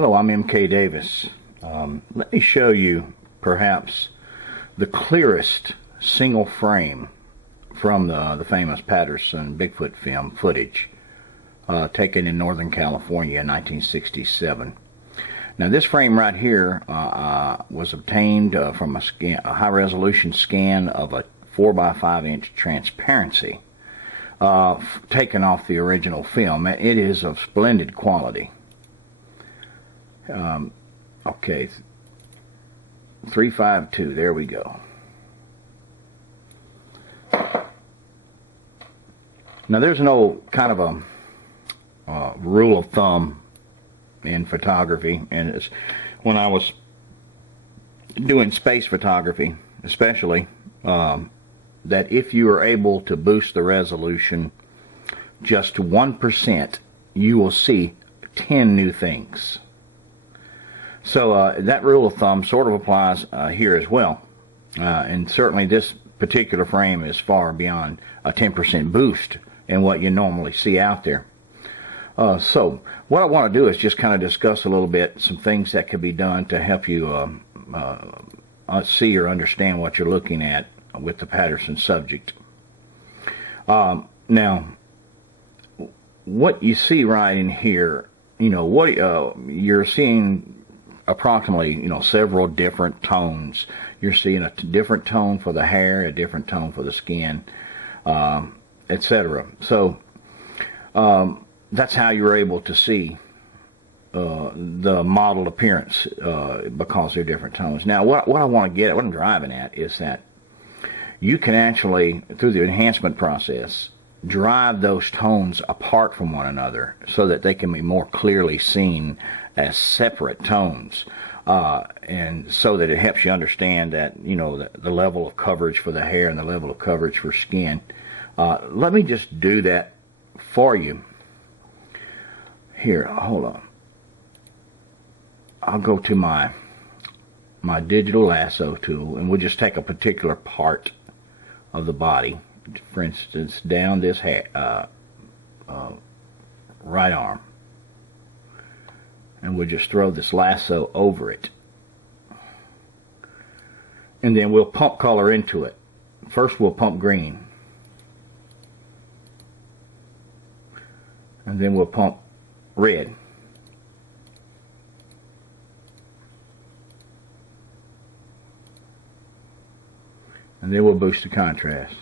Hello, I'm M.K.Davis. Let me show you perhaps the clearest single frame from the famous Patterson Bigfoot film footage taken in Northern California in 1967. Now this frame right here was obtained from a high-resolution scan of a 4 by 5 inch transparency taken off the original film. It is of splendid quality. Okay, 352, there we go. Now there's an old kind of a rule of thumb in photography, and it's when I was doing space photography especially, that if you are able to boost the resolution just to 1%, you will see 10 new things. So that rule of thumb sort of applies here as well, and certainly this particular frame is far beyond a 10% boost in what you normally see out there. So what I want to do is just kind of discuss a little bit some things that could be done to help you see or understand what you're looking at with the Patterson subject. Now, what you see right in here, what you're seeing approximately, several different tones. You're seeing a different tone for the hair, a different tone for the skin, etc. So that's how you're able to see the modeled appearance because they're different tones. Now, what I want to get at, what I'm driving at, is that you can actually, through the enhancement process, drive those tones apart from one another so that they can be more clearly seen as separate tones, and so that it helps you understand that the level of coverage for the hair and the level of coverage for skin. Let me just do that for you. Here, hold on. I'll go to my digital lasso tool, and we'll just take a particular part of the body. For instance, down this right arm, and we'll just throw this lasso over it, and then we'll pump color into it. First we'll pump green, and then we'll pump red, and then we'll boost the contrast.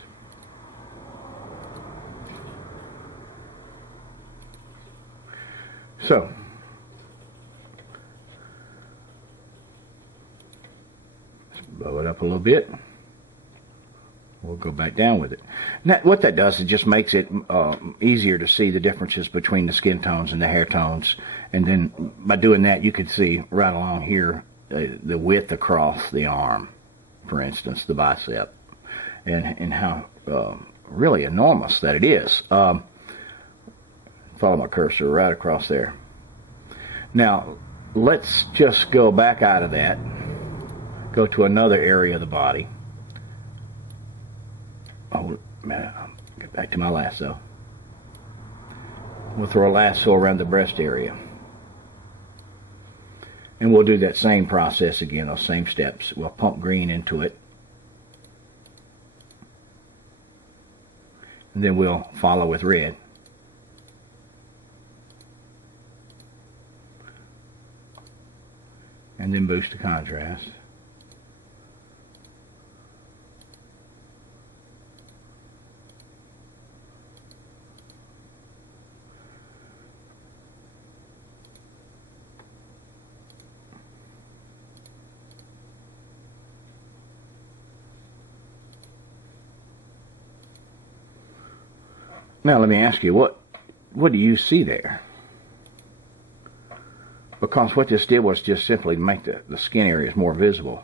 So let's blow it up a little bit. We'll go back down with it. Now, what that does is just makes it easier to see the differences between the skin tones and the hair tones. And then by doing that, you can see right along here the width across the arm, for instance, the bicep, and how really enormous that it is. Follow my cursor right across there. Now, let's just go back out of that, go to another area of the body. Oh, man, I'll get back to my lasso. We'll throw a lasso around the breast area. And we'll do that same process again, those same steps. We'll pump green into it. And then we'll follow with red. And then boost the contrast. Now let me ask you, what do you see there? Because what this did was just simply make the skin areas more visible,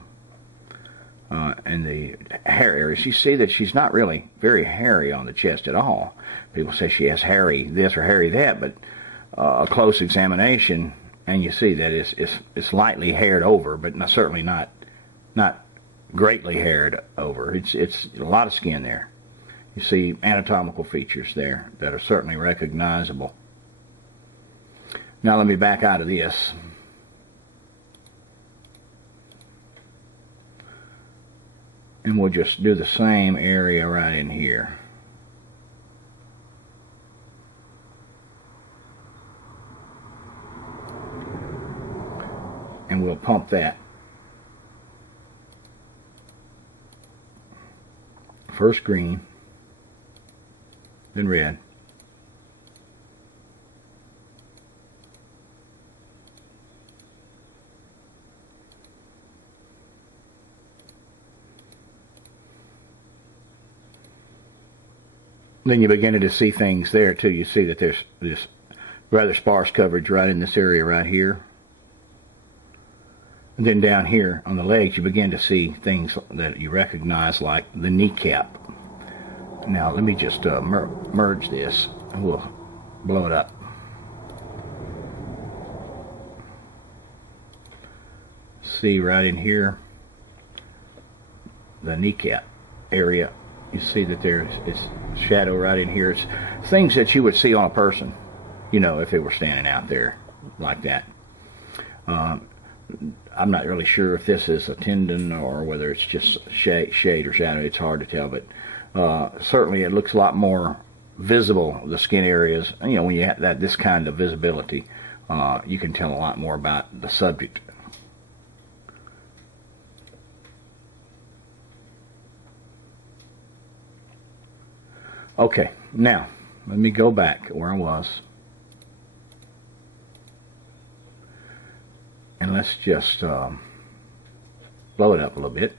and the hair areas. You see that she's not really very hairy on the chest at all. People say she has hairy this or hairy that, but a close examination, and you see that it's lightly haired over, but certainly not greatly haired over. It's a lot of skin there. You see anatomical features there that are certainly recognizable. Now let me back out of this. And we'll just do the same area right in here. And we'll pump that. First green, then red. Then you begin to see things there too. You see that there's this rather sparse coverage right in this area right here. And then down here on the legs you begin to see things that you recognize, like the kneecap. Now let me just merge this and we'll blow it up. See right in here the kneecap area. You see that there's shadow right in here. It's things that you would see on a person, you know, if they were standing out there like that. I'm not really sure if this is a tendon or whether it's just shade or shadow. It's hard to tell, but certainly it looks a lot more visible, the skin areas. You know, when you have this kind of visibility, you can tell a lot more about the subject. Okay, now let me go back where I was, and let's just blow it up a little bit.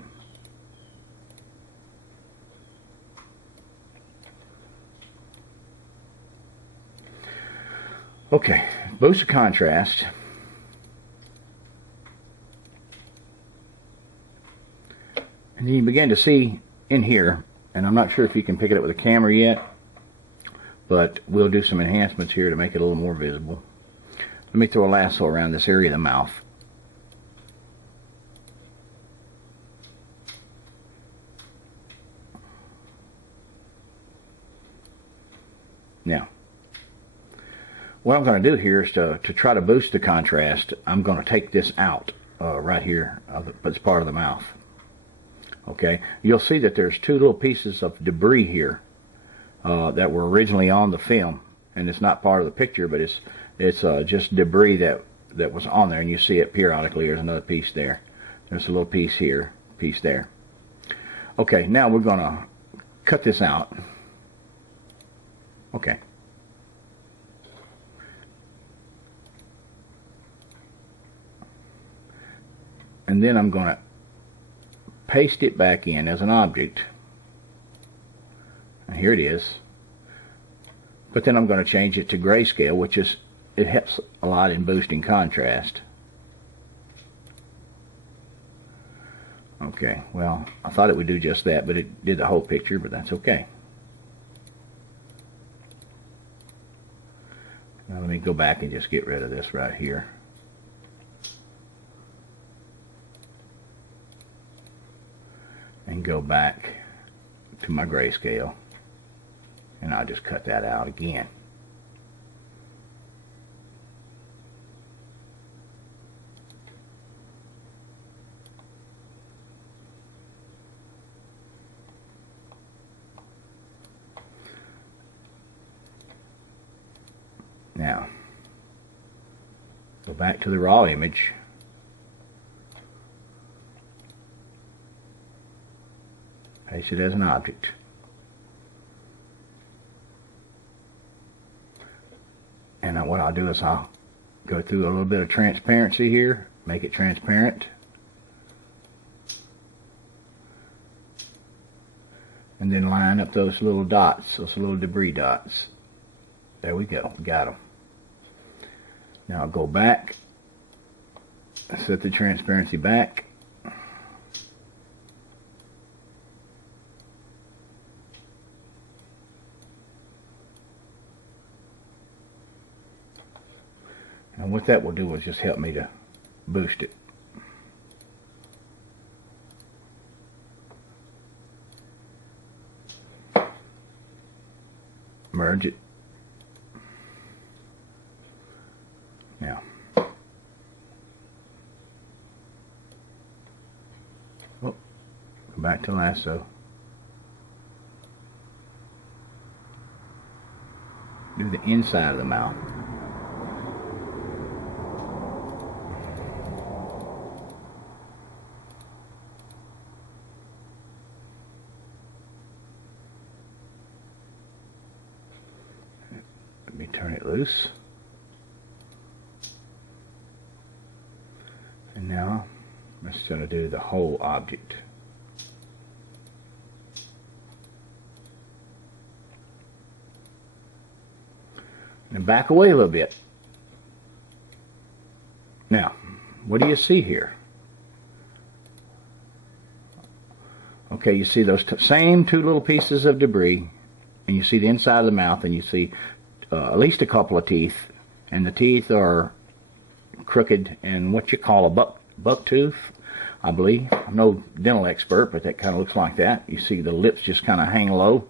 Okay, boost the contrast. And then you begin to see in here, and I'm not sure if you can pick it up with a camera yet, but we'll do some enhancements here to make it a little more visible. Let me throw a lasso around this area of the mouth. Now, what I'm going to do here is to try to boost the contrast. I'm going to take this out right here, it's part of the mouth. Okay, you'll see that there's two little pieces of debris here that were originally on the film, and it's not part of the picture, but it's just debris that was on there, and you see it periodically. There's another piece there. There's a little piece here, piece there. Okay, now we're going to cut this out. Okay. And then I'm going to paste it back in as an object. And here it is. But then I'm going to change it to grayscale, which it helps a lot in boosting contrast. Okay, well, I thought it would do just that, but it did the whole picture, but that's okay. Now let me go back and just get rid of this right here. And go back to my grayscale, and I'll just cut that out again. Now, go back to the raw image. Paste it as an object. And what I'll do is I'll go through a little bit of transparency here, make it transparent. And then line up those little dots, those little debris dots. There we go, got them. Now I'll go back, set the transparency back. And what that will do is just help me to boost it. Merge it. Now, go back to lasso. Do the inside of the mouth. Let me turn it loose. And now I'm just going to do the whole object. And back away a little bit. Now, what do you see here? Okay, you see those same two little pieces of debris, and you see the inside of the mouth, and you see at least a couple of teeth, and the teeth are crooked and what you call a buck tooth, I believe. I'm no dental expert, but that kind of looks like that. You see the lips just kind of hang low.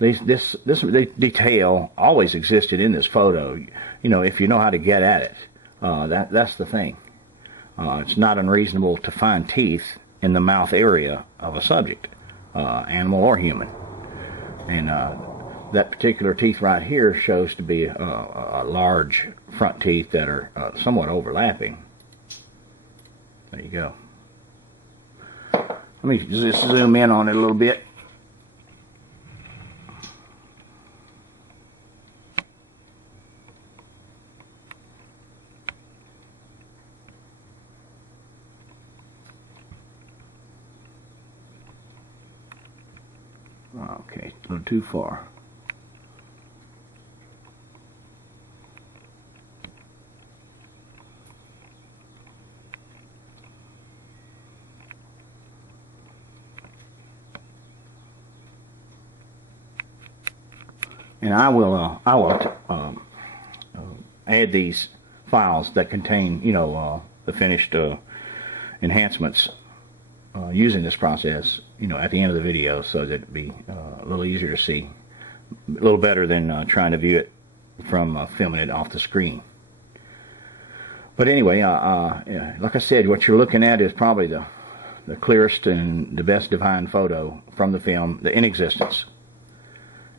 This detail always existed in this photo. You know, if you know how to get at it, that's the thing. It's not unreasonable to find teeth in the mouth area of a subject, animal or human. And that particular teeth right here shows to be a large front teeth that are somewhat overlapping. There you go. Let me just zoom in on it a little bit. Okay, a little too far. And I will add these files that contain, you know, the finished enhancements using this process, you know, at the end of the video, so that it'd be a little easier to see, a little better than trying to view it from filming it off the screen. But anyway, like I said, what you're looking at is probably the clearest and the best defined photo from the film in existence.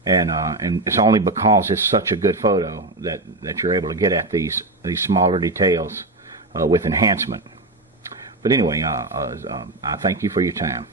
And it's only because it's such a good photo that you're able to get at these smaller details with enhancement. But anyway, I thank you for your time.